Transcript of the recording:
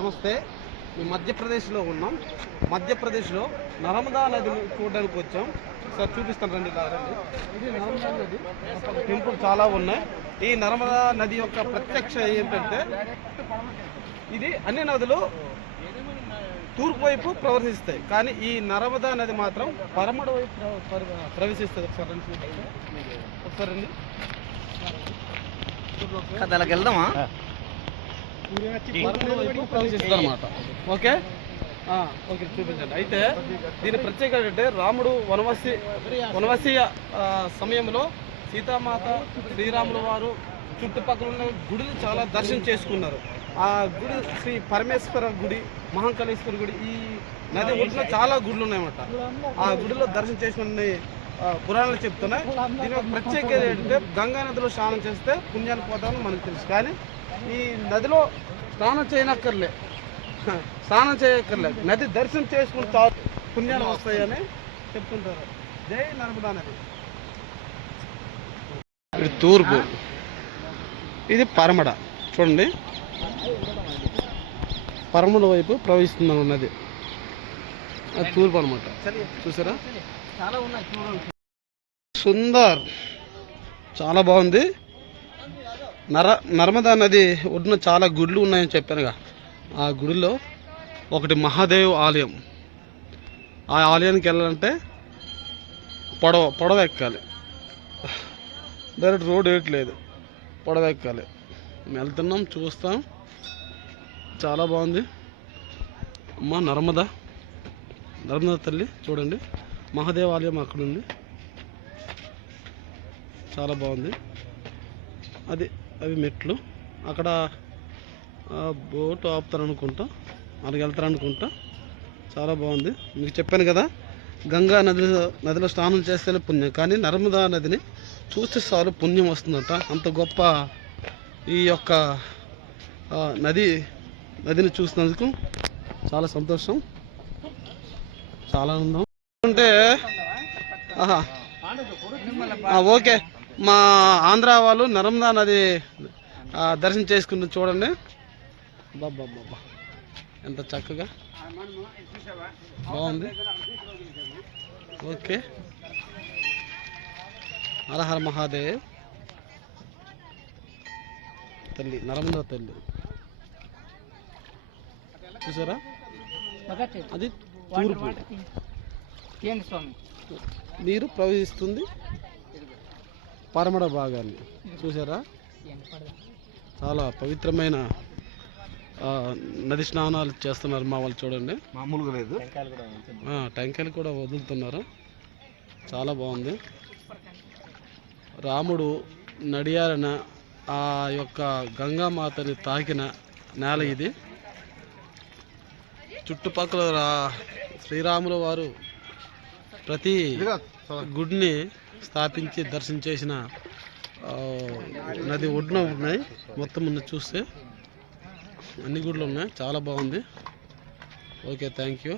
నమస్తే. మేము మధ్యప్రదేశ్లో ఉన్నాం. మధ్యప్రదేశ్లో నర్మదా నదిని చూడడానికి వచ్చాం. సార్ చూపిస్తాను రండి. ఇది నర్మదా నది. టెంపుల్ చాలా ఉన్నాయి. ఈ నర్మదా నది యొక్క ప్రత్యక్ష ఏంటంటే ఇది అన్ని నదులు తూర్పు వైపు ప్రవహిస్తాయి, కానీ ఈ నర్మదా నది మాత్రం పడమర వైపు ప్రవేశిస్తుంది. ఒకసారి రండి. కథలకు వెళ్దామా? ప్రవేశిస్తుంది అనమాట. ఓకే ఓకే, చూపించండి. అయితే దీని ప్రత్యేకత ఏంటంటే రాముడు వనవాసీయ సమయంలో సీతామాత, శ్రీరాముల వారు చుట్టుపక్కల ఉన్న గుడిని చాలా దర్శనం చేసుకున్నారు. ఆ గుడి శ్రీ పరమేశ్వర గుడి, మహాకాళేశ్వర గుడి, ఈ నది ఒడ్డున చాలా గుడులు ఉన్నాయన్నమాట. ఆ గుడిలో దర్శనం చేసుకుని పురాణాలు చెప్తున్నాయి. దీని యొక్క ప్రత్యేకత ఏంటంటే గంగా నదిలో స్నానం చేస్తే పుణ్యాలు పోతామని మనకు తెలుసు, కానీ ఈ నదిలో స్నానం చేయనక్కర్లే, నది దర్శనం చేసుకుని చాలు పుణ్యాలు వస్తాయని చెప్తుంటారు. జై నర్మదా నది. ఇది తూర్పు, ఇది పరమడ. చూడండి, పరమడ వైపు ప్రవహిస్తుంది నది. అది తూర్పు అనమాట. చూసారా, సుందర్, చాలా బాగుంది. నర్మదా నది ఒడ్డున చాలా గుడులు ఉన్నాయని చెప్పానుగా. ఆ గుడిలో ఒకటి మహాదేవ్ ఆలయం. ఆ ఆలయానికి వెళ్ళాలంటే పొడవ ఎక్కాలి. డైరెక్ట్ రోడ్ వేయట్లేదు, పొడవ ఎక్కాలి. వెళ్తున్నాం, చూస్తాం. చాలా బాగుంది. అమ్మ నర్మదా తల్లి చూడండి. మహాదేవ్ ఆలయం అక్కడ ఉంది, చాలా బాగుంది. అవి మెట్లు. అక్కడ బోటు ఆపుతారనుకుంటా, అక్కడికి వెళ్తారనుకుంటా. చాలా బాగుంది. మీకు చెప్పాను కదా, గంగా నదిలో స్నానం చేస్తేనే పుణ్యం, కానీ నర్మదా నదిని చూస్తే చాలు పుణ్యం వస్తుందంట. అంత గొప్ప ఈ యొక్క నదిని చూసినందుకు చాలా సంతోషం, చాలా ఆనందం. అంటే ఓకే, మా ఆంధ్ర వాళ్ళు నర్మదా నది దర్శనం చేసుకుని చూడండి. బాబా ఎంత చక్కగా బాగుంది. ఓకే, హర హర మహాదేవ్. తల్లి నర్మదా తల్లి చూసారా, అది తూర్పు. నీరు ప్రవహిస్తుంది పరమడ భాగాన్ని. చూసారా, చాలా పవిత్రమైన నది స్నానాలు చేస్తున్నారు మా వాళ్ళు. చూడండి, మామూలుగా లేదు, టెంకాయలు కూడా వదులుతున్నారు. చాలా బాగుంది. రాముడు నడియారన ఆ యొక్క గంగామాతని తాకిన నేల ఇది. చుట్టుపక్కల శ్రీరాముల వారు ప్రతి గుడిని స్థాపించి దర్శనం చేసిన నది ఒడ్డున ఉన్నాయి. మొత్తం ఉన్న చూస్తే అన్ని గుడులు ఉన్నాయి. చాలా బాగుంది. Okay, thank you.